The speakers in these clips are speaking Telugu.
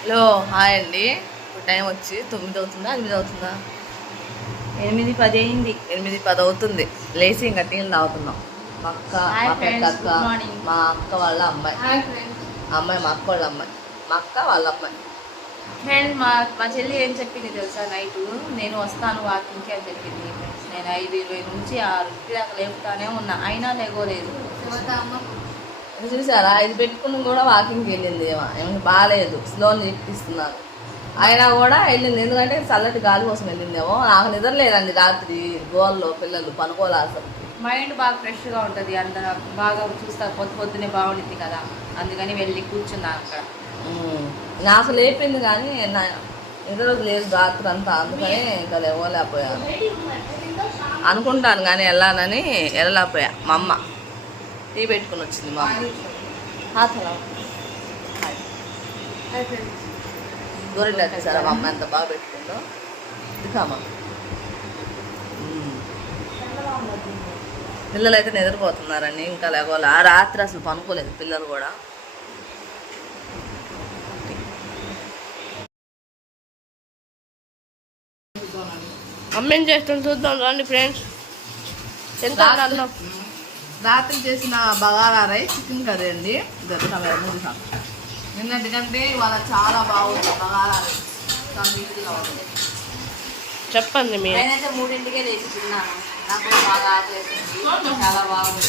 హలో హాయ్ అండి. ఇప్పుడు టైం వచ్చి తొమ్మిది అవుతుందా ఎనిమిది అవుతుందా? ఎనిమిది పది అయింది. ఎనిమిది పది అవుతుంది. లేచి ఇంకా టీలు తాగుతున్నాం. మా అక్క మా పెద్ద అక్క. మా అక్క వాళ్ళ అమ్మాయి. అమ్మాయి మా అక్క వాళ్ళ అమ్మాయి. మా అక్క వాళ్ళ అమ్మాయి. ఫ్రెండ్ మా మా చెల్లి ఏం చెప్పింది తెలుసా నైట్? నేను వస్తాను వాకింగ్కి అని చెప్పింది ఫ్రెండ్స్. నేను ఐదు ఇరవై నుంచి ఆరు దాకా లేపుతానే ఉన్నా. అయినా లేగోలేదు ఇది చూసారా? ఇది పెట్టుకుని కూడా వాకింగ్కి వెళ్ళింది ఏమో. ఏమి బాగాలేదు స్లోని ఎక్కిస్తున్నారు అయినా కూడా వెళ్ళింది. ఎందుకంటే చల్లటి గాలి కోసం వెళ్ళిందేమో. నాకు నిద్ర లేదండి రాత్రి. గోల్లో పిల్లలు పనుకోలే అసలు మైండ్ బాగా ఫ్రెష్గా ఉంటుంది. అంత బాగా చూస్తా పొద్దు పొద్దునే బాగుంటుంది కదా. అందుకని వెళ్ళి కూర్చున్నా అక్కడ. నాకు లేపింది కానీ నిద్ర లేదు రాత్రి అంతా. అందుకని ఇంకా లేవలేకపోయాను. అనుకుంటాను కానీ వెళ్ళానని వెళ్ళలేకపోయా. మా అమ్మ. టీ పెట్టుకుని వచ్చింది మా అమ్మ. హాత్ హలో. గోరెంట్ వచ్చేసారా మా అమ్మ ఎంత బాగా పెట్టుకుందో? దికామా పిల్లలు అయితే నిద్రపోతున్నారండి ఇంకా లేకపోలే ఆ రాత్రి అసలు పనుకోలేదు పిల్లలు కూడా. అమ్మ ఏం చేస్తుంది? చూద్దాం రండి ఫ్రెండ్స్. ఎంత అన్నం? రాత్రి చేసిన బగారా రైస్ చికెన్ కర్రీ అండి. జరుగుతాం నిన్నటి కంటే ఇవాళ చాలా బాగుంది బగారా రైస్. చాలా నీట్గా ఉంది. చెప్పండి మీరు. నేనైతే మూడింటికే లేచి తిన్నాను. నాకు కూడా బాగా ఆకలేసింది చాలా బాగుంది.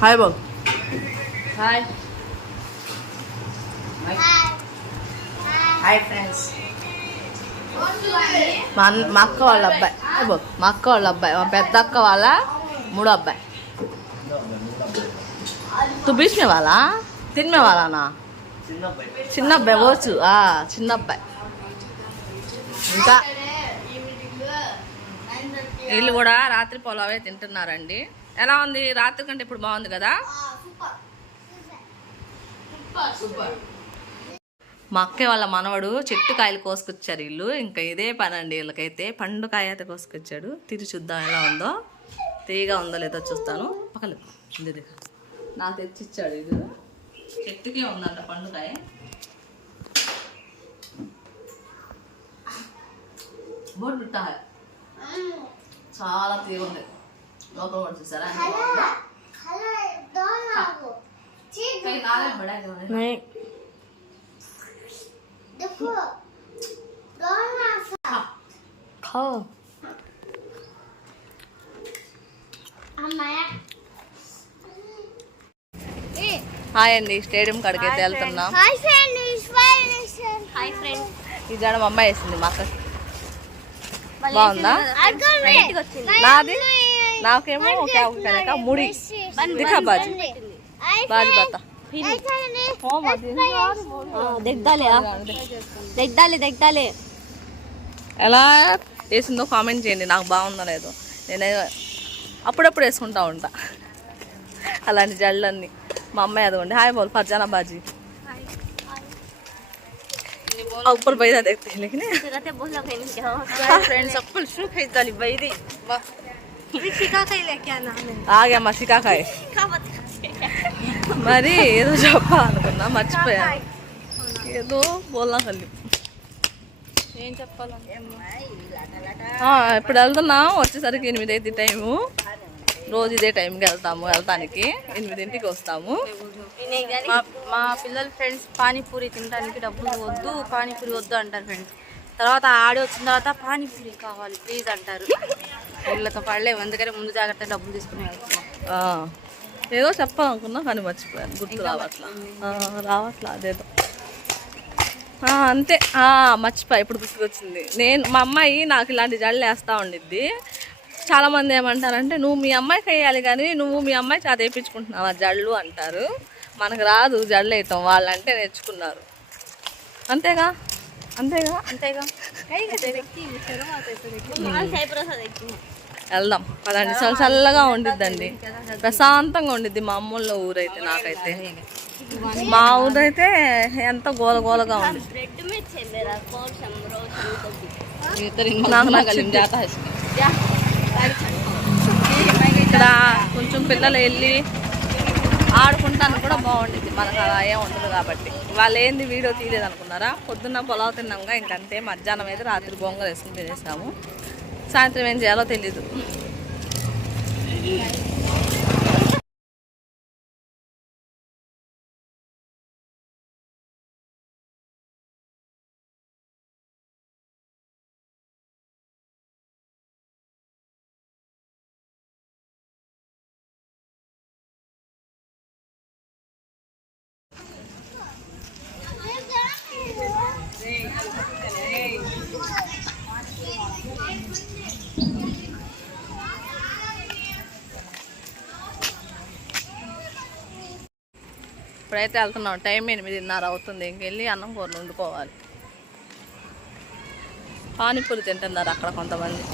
హాయ్ బాబు. హాయ్. Hi friends. మా మా అక్క వాళ్ళ అబ్బాయి. మా అక్క వాళ్ళ అబ్బాయి. మా పెద్ద అక్క వాళ్ళ మూడో అబ్బాయి. తు బీచ్ మే వాళ్ళ తిన్ వాళ్ళనా చిన్న అబ్బాయి ఆ, చిన్న అబ్బాయి ఇంకా? వీళ్ళు కూడా రాత్రి పొలవే తింటున్నారండి. ఎలా ఉంది? రాత్రి కంటే ఇప్పుడు బాగుంది కదా? మా అక్క వాళ్ళ మనవడు చెట్టు కాయలు కోసుకొచ్చారు వీళ్ళు. ఇంకా ఇదే పని అండి వీళ్ళకైతే పండు కాయ అయితే కోసుకొచ్చాడు. తిరిగి చూద్దాం ఎలా ఉందో. తీగా ఉందో లేదో చూస్తాను. పక్కలు ఇది నా తెచ్చిచ్చాడు ఇది. చెట్టుకే ఉందంట పండుకాయ బోర్డు చాలా తీగ ఉంది. లోపల కూడా చూసారా? అన్ని బాగుందా? కై నాలే బడా ఓహో హాయ్ అండి స్టేడియం కాడికైతే వెళ్తున్నాం. ఈ జడ మా అమ్మాయి వేసింది మాకు బాగుందా? నాది? నాకేమో ఒక ముడి. దిఖా బాజీ. బాజీ బత దగ్గాలే. ఎలా? వేసిందో కామెంట్ చేయండి నాకు బాగుందో లేదో నేను అప్పుడప్పుడు వేసుకుంటా ఉంటా అలాంటి జళ్ళన్నీ మా అమ్మాయి అదిగోండి హాయ్ బోల్ ఫర్జానా బాజీ ऊपर पैदा देखते हैं लेकिन कहते बोल लगे नहीं क्या फ्रेंड्स सब फुल शू खरीद डाली बैदी ऋषिका का ही लेके आना हमें ఆ గయా మసికా కాయ మరి ఏదో చెప్పాలనుకున్నా మర్చిపోయా ఏదో బోల్నా కల్లి ఏం ఇప్పుడు వెళ్తున్నాం. వచ్చేసరికి ఎనిమిది అయితే టైము. రోజు ఇదే టైంకి వెళ్తాము వెళ్తానికి. ఎనిమిదింటికి వస్తాము. మా మా పిల్లల ఫ్రెండ్స్ పానీపూరి తినడానికి డబ్బులు వద్దు పానీపూరి వద్దు అంటారు ఫ్రెండ్స్. తర్వాత ఆడి వచ్చిన తర్వాత పానీపూరి కావాలి ప్లీజ్ అంటారు. వీళ్ళతో పడలేము అందుకని ముందు జాగ్రత్త డబ్బులు తీసుకుని వెళ్తున్నాం ఏదో చెప్పాలనుకున్నా కానీ మర్చిపోయాను. గుర్తు రావట్లా. రావట్లా అదేదో. అంతే. ఆ, మర్చిపోయా. ఇప్పుడు గుర్తుకొచ్చింది. నేను మా అమ్మాయి నాకు ఇలాంటి జడలు వేస్తూ ఉండిద్ది. చాలామంది ఏమంటారంటే నువ్వు మీ అమ్మాయికి వేయాలి కానీ నువ్వు మీ అమ్మాయి చేత వేయించుకుంటున్నావు ఆ జళ్ళు అంటారు. మనకు రాదు జళ్ళు వేయటం. వాళ్ళంటే నేర్చుకున్నారు. అంతేగా? అంతేగా? అంతేగా? వెళ్దాం. పదండి. చాలా చల్లగా ఉండిద్దండి. ప్రశాంతంగా ఉండిద్ది మా అమ్మోళ్ళ ఊరైతే నాకైతే. మా ఊరైతే ఎంత గోల గోలగా ఉంది ఇక్కడ కొంచెం పిల్లలు వెళ్ళి ఆడుకుంటాను కూడా బాగుండిద్ది. మనకు అలా ఏం ఉండదు కాబట్టి. వాళ్ళు ఏంది వీడియో తీయలేదు అనుకున్నారా పొద్దున్న పొలావు తిన్నాంగా ఇంకంతే. మధ్యాహ్నం అయితే రాత్రి బొంగలు వేసుకుని తినేసాము. సాయంత్రం ఏం చేయాలో తెలీదు. ఇప్పుడైతే వెళ్తున్నాం. టైం ఎనిమిదిన్నర అవుతుంది. ఇంకెళ్ళి అన్నం కూరలు వండుకోవాలి. పానీపూరి తింటున్నారు అక్కడ కొంతమంది.